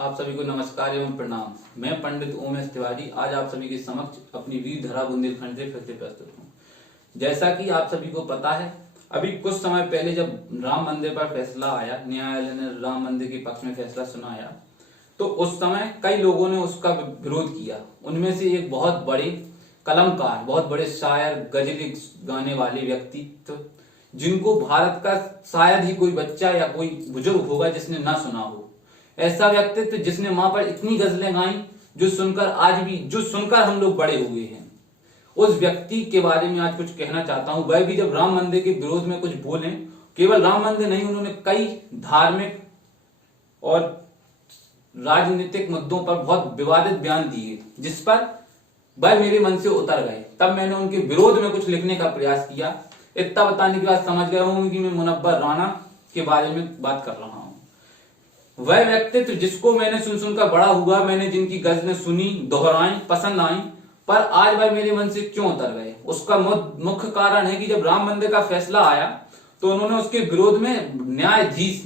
आप सभी को नमस्कार एवं प्रणाम। मैं पंडित उमेश तिवारी आज आप सभी के समक्ष अपनी वीर धरा बुंदेलखंड से फिर से प्रस्तुत हूँ। जैसा कि आप सभी को पता है, अभी कुछ समय पहले जब राम मंदिर पर फैसला आया, न्यायालय ने राम मंदिर के पक्ष में फैसला सुनाया, तो उस समय कई लोगों ने उसका विरोध किया। उनमें से एक बहुत बड़े कलमकार, बहुत बड़े शायर, गजलें गाने वाले व्यक्तित्व, जिनको भारत का शायद ही कोई बच्चा या कोई बुजुर्ग होगा जिसने ना सुना हो, ऐसा व्यक्तित्व जिसने वहां पर इतनी गजलें गाई जो सुनकर हम लोग बड़े हुए हैं, उस व्यक्ति के बारे में आज कुछ कहना चाहता हूं। वह भी जब राम मंदिर के विरोध में कुछ बोले, केवल राम मंदिर नहीं, उन्होंने कई धार्मिक और राजनीतिक मुद्दों पर बहुत विवादित बयान दिए, जिस पर वह मेरे मन से उतर गए। तब मैंने उनके विरोध में कुछ लिखने का प्रयास किया। इतना बताने के बाद समझ गया हूं कि मैं मुनव्वर राणा के बारे में बात कर रहा हूं। वह व्यक्तित्व जिसको मैंने सुनकर बड़ा हुआ, मैंने जिनकी गजलें सुनी, दोहराई, पसंद आई, पर आज वह मेरे मन से क्यों उतर गए, उसका मुख्य कारण है कि जब राम मंदिर का फैसला आया तो उन्होंने उसके विरोध में न्यायाधीश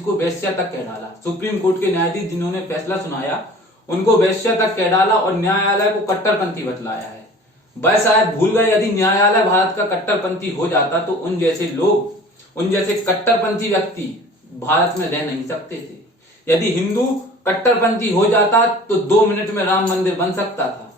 को वेश्या तक कह डाला। सुप्रीम कोर्ट के न्यायाधीश जिन्होंने फैसला सुनाया, उनको वेश्या तक कह डाला और न्यायालय को कट्टरपंथी बतलाया है। वह शायद भूल गए, यदि न्यायालय भारत का कट्टरपंथी हो जाता तो उन जैसे लोग, उन जैसे कट्टरपंथी व्यक्ति भारत में रह नहीं सकते थे। यदि हिंदू कट्टरपंथी हो जाता तो 2 मिनट में राम मंदिर बन सकता था।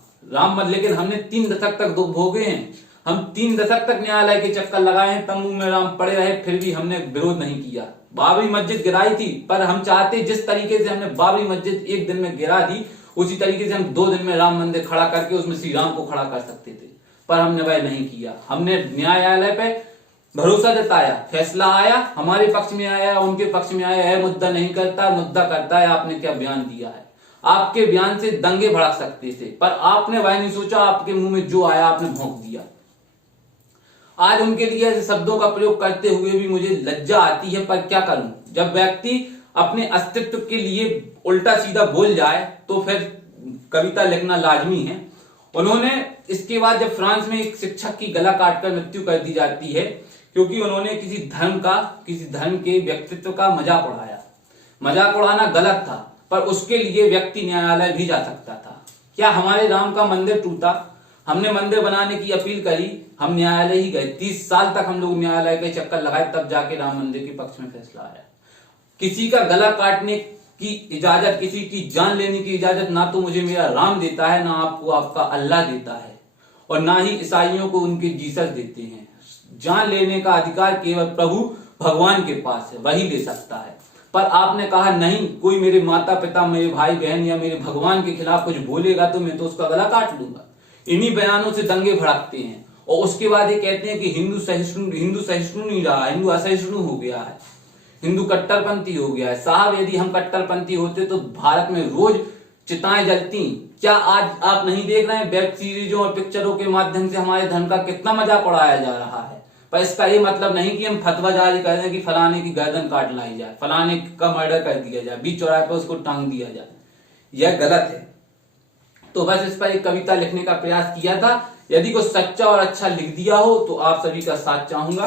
लेकिन हमने 3 दशक तक दुख भोगे हैं। हम 3 दशक तक न्यायालय के चक्कर लगाए हैं, तंबू में राम पड़े रहे, फिर भी हमने विरोध नहीं किया। बाबरी मस्जिद गिराई थी, पर हम चाहते, जिस तरीके से हमने बाबरी मस्जिद 1 दिन में गिरा दी, उसी तरीके से हम 2 दिन में राम मंदिर खड़ा करके उसमें श्री राम को खड़ा कर सकते थे, पर हमने वह नहीं किया। हमने न्यायालय पे भरोसा जताया, फैसला आया, हमारे पक्ष में आया, उनके पक्ष में आया, है मुद्दा नहीं करता, मुद्दा करता है आपने क्या बयान दिया है। आपके बयान से दंगे भड़क सकते थे, पर आपने वह नहीं सोचा, आपके मुंह में जो आया आपने भोंक दिया। आज उनके लिए ऐसे शब्दों का प्रयोग करते हुए भी मुझे लज्जा आती है, पर क्या करूं। जब व्यक्ति अपने अस्तित्व के लिए उल्टा सीधा बोल जाए तो फिर कविता लिखना लाजमी है। उन्होंने इसके बाद जब फ्रांस में एक शिक्षक की गला काटकर मृत्यु कर दी जाती है क्योंकि उन्होंने किसी धर्म के व्यक्तित्व का मजाक उड़ाया। मजाक उड़ाना गलत था, पर उसके लिए व्यक्ति न्यायालय भी जा सकता था। क्या हमारे राम का मंदिर टूटा? हमने मंदिर बनाने की अपील करी, हम न्यायालय ही गए। 30 साल तक हम लोग न्यायालय के चक्कर लगाए, तब जाके राम मंदिर के पक्ष में फैसला आया। किसी का गला काटने की इजाजत, किसी की जान लेने की इजाजत ना तो मुझे मेरा राम देता है, ना आपको आपका अल्लाह देता है, और ना ही ईसाइयों को उनके जीसस देते हैं। जान लेने का अधिकार केवल प्रभु भगवान के पास है, वही ले सकता है। पर आपने कहा नहीं, कोई मेरे माता पिता, मेरे भाई बहन या मेरे भगवान के खिलाफ कुछ बोलेगा तो मैं तो उसका गला काट लूंगा। इन्हीं बयानों से दंगे भड़कते हैं और उसके बाद ये कहते हैं कि हिंदू सहिष्णु नहीं रहा, हिंदू असहिष्णु हो गया है, हिंदू कट्टरपंथी हो गया है। साहब, यदि हम कट्टरपंथी होते तो भारत में रोज चिताएं जलती। क्या आज आप नहीं देख रहे हैं वेब सीरीजों और पिक्चरों के माध्यम से हमारे धर्म का कितना मजाक उड़ाया जा रहा है। पर इसका ये मतलब नहीं कि हम फतवा जारी कर दें कि फलाने की गर्दन काट लाई जाए, फलाने का मर्डर कर दिया जाए, बीच चौराहे पर उसको टांग दिया जाए। यह गलत है। तो बस इस पर एक कविता लिखने का प्रयास किया था। यदि कुछ सच्चा और अच्छा लिख दिया हो तो आप सभी का साथ चाहूंगा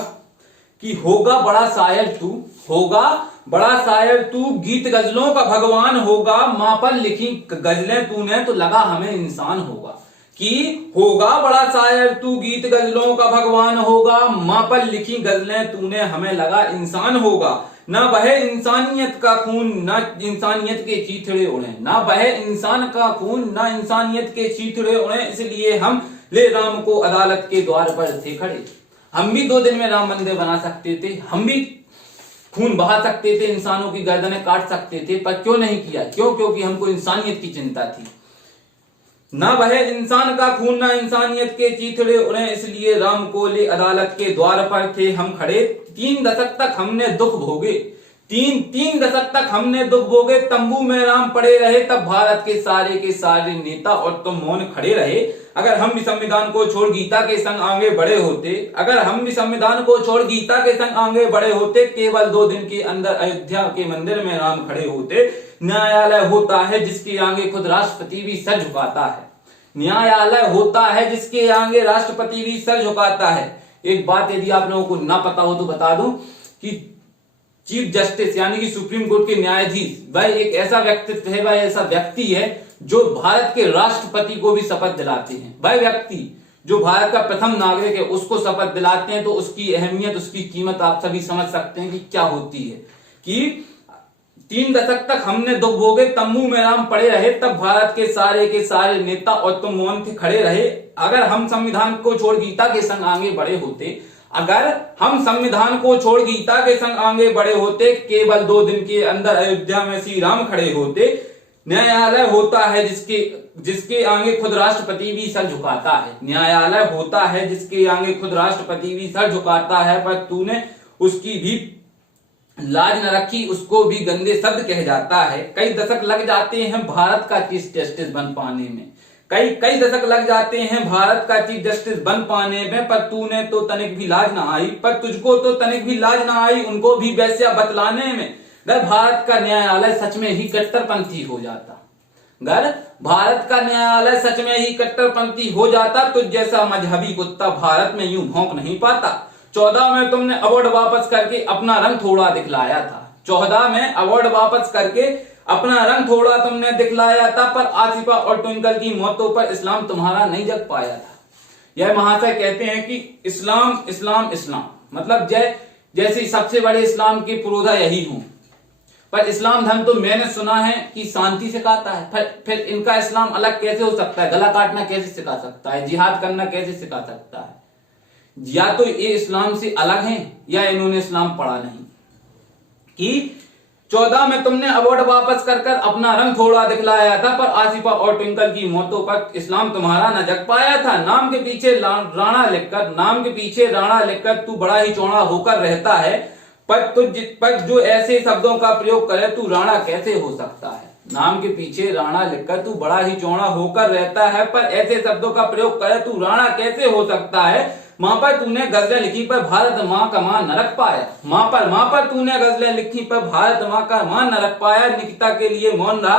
कि होगा बड़ा शायर तू, होगा बड़ा शायर तू, गीत गजलों का भगवान होगा, मां पर लिखी गजलें तूने तो लगा हमें इंसान होगा। कि होगा बड़ा शायर तू, गीत गजलों का भगवान होगा, मां पर लिखी गजलें तूने हमें लगा इंसान होगा। ना बहे इंसानियत का खून, ना इंसानियत के चीथड़े उड़े, ना बहे इंसान का खून, ना इंसानियत के चीथड़े उड़े, इसलिए हम ले राम को अदालत के द्वार पर थे खड़े। हम भी 2 दिन में राम मंदिर बना सकते थे, हम भी खून बहा सकते थे, इंसानों की गर्दनें काट सकते थे, पर क्यों नहीं किया? क्यों? क्योंकि हमको इंसानियत की चिंता थी। ना बहे इंसान का खून, ना इंसानियत के चीथड़े उड़े, इसलिए राम को ले अदालत के द्वार पर थे हम खड़े। 3 दशक तक हमने दुख भोगे, तीन दशक तक हमने दुख भोगे, तंबू में राम पड़े रहे, तब भारत के सारे नेता और तुम मौन खड़े रहे। अगर हम भी संविधान को छोड़ गीता के संग आगे बढ़े होते, अगर हम भी संविधान को छोड़ गीता के संग आगे बढ़े होते, केवल 2 दिन के अंदर अयोध्या के मंदिर में राम खड़े होते। न्यायालय होता है जिसके आगे खुद राष्ट्रपति भी सर झुकाता है। न्यायालय होता है जिसके आगे राष्ट्रपति भी सर झुकाता है। एक बात यदि आप लोगों को ना पता हो तो बता दूं कि चीफ जस्टिस यानी कि सुप्रीम कोर्ट के न्यायाधीश, वह एक ऐसा व्यक्तित्व है, वह ऐसा व्यक्ति है जो भारत के राष्ट्रपति को भी शपथ दिलाते हैं। वह व्यक्ति जो भारत का प्रथम नागरिक है उसको शपथ दिलाते हैं, तो उसकी अहमियत, उसकी कीमत आप सभी समझ सकते हैं कि क्या होती है। कि 3 दशक तक हमने दुख भोगे, तम्बू में राम पड़े रहे, तब भारत के सारे नेता और तुम मौन थे खड़े रहे। अगर हम संविधान को छोड़ गीता के संग आगे बढ़े होते, अगर हम संविधान को छोड़ गीता के संग आगे बढ़े होते, केवल 2 दिन के अंदर अयोध्या में श्री राम खड़े होते। न्यायालय होता है जिसके आगे खुद राष्ट्रपति भी सर झुकाता है। न्यायालय होता है जिसके आगे खुद राष्ट्रपति भी सर झुकाता है, पर तूने उसकी भी लाज न रखी, उसको भी गंदे शब्द कह जाता है। कई दशक लग जाते हैं भारत का चीफ जस्टिस बन पाने में, कई दशक लग जाते हैं भारत का चीफ जस्टिस बन पाने में, पर तूने तो तनिक भी लाज ना आई, पर तुझको तो तनिक भी लाज ना आई उनको भी वैश्या बतलाने में। अगर भारत का न्यायालय सच में ही कट्टरपंथी हो जाता, अगर भारत का न्यायालय सच में ही कट्टरपंथी हो जाता, तो जैसा मजहबी कुत्ता भारत में यूं भौंक नहीं पाता। 14 में तुमने अवार्ड वापस करके अपना रंग थोड़ा दिखलाया था, 14 में अवार्ड वापस करके अपना रंग थोड़ा तुमने दिखलाया था, पर आसिफा और ट्विंकल की मौतों पर इस्लाम तुम्हारा नहीं जग पाया था। यह महाशय कहते हैं कि इस्लाम इस्लाम इस्लाम, मतलब जैसे सबसे बड़े इस्लाम के पुरोधा यही हूं, पर इस्लाम धर्म तो मैंने सुना है कि शांति सिखाता है, फिर इनका इस्लाम अलग कैसे हो सकता है? गला काटना कैसे सिखा सकता है? जिहाद करना कैसे सिखा सकता है? या तो ये इस्लाम से अलग हैं या इन्होंने इस्लाम पढ़ा नहीं। कि 14 में तुमने अवार्ड वापस कर अपना रंग थोड़ा दिखलाया था, पर आसिफा और ट्विंकल की मौतों पर इस्लाम तुम्हारा न जग पाया था। नाम के पीछे राणा लिखकर तू बड़ा ही चौड़ा होकर रहता है, पर जो ऐसे शब्दों का प्रयोग करे तू राणा कैसे हो सकता है? नाम के पीछे राणा लिखकर तू बड़ा ही चौड़ा होकर रहता है, पर ऐसे शब्दों का प्रयोग करे तू राणा कैसे हो सकता है? मां पर तूने गजलें लिखी, पर भारत मां का मान न रख पाया। मां पर तूने गजलें लिखी, पर भारत मां का मान न रख पाया। निकिता के लिए मौन रहा,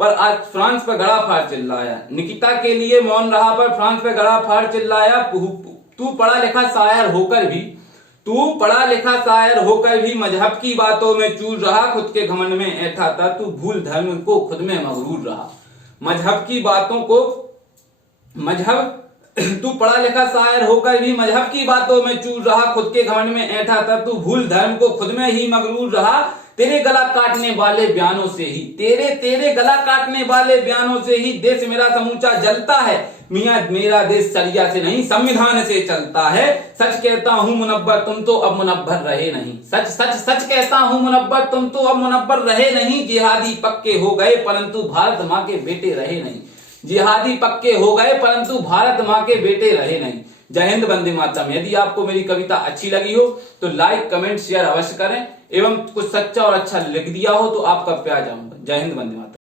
पर आज फ्रांस पर गड़ा फाड़ चिल्लाया। निकिता के लिए मौन रहा, पर फ्रांस पर गड़ा फाड़ चिल्लाया। तू पढ़ा लिखा शायर होकर भी मजहब की बातों में चूर रहा, खुद के घमंड में ऐठा था, तू भूल धर्म को खुद में मगरूर रहा। तू पढ़ा लिखा शायर होकर भी मजहब की बातों में चूर रहा, खुद के घमंड में ऐठा था, तू भूल धर्म को खुद में ही मगरूर रहा। तेरे गला काटने वाले बयानों से ही तेरे गला काटने वाले बयानों से ही देश मेरा समूचा जलता है। मियां मेरा देश सरिया से नहीं संविधान से चलता है। सच कहता हूं मुनव्वर, तुम तो अब मुनव्वर रहे नहीं। सच कहता हूं मुनव्वर, तुम तो अब मुनव्वर रहे नहीं। जिहादी पक्के हो गए परंतु भारत मां के बेटे रहे नहीं। जिहादी पक्के हो गए परंतु भारत मां के बेटे रहे नहीं। जय हिंद, वंदे मातरम। यदि आपको मेरी कविता अच्छी लगी हो तो लाइक, कमेंट, शेयर अवश्य करें, एवं कुछ सच्चा और अच्छा लिख दिया हो तो आपका प्यार जाऊंगा। जय हिंद, वंदे मातरम।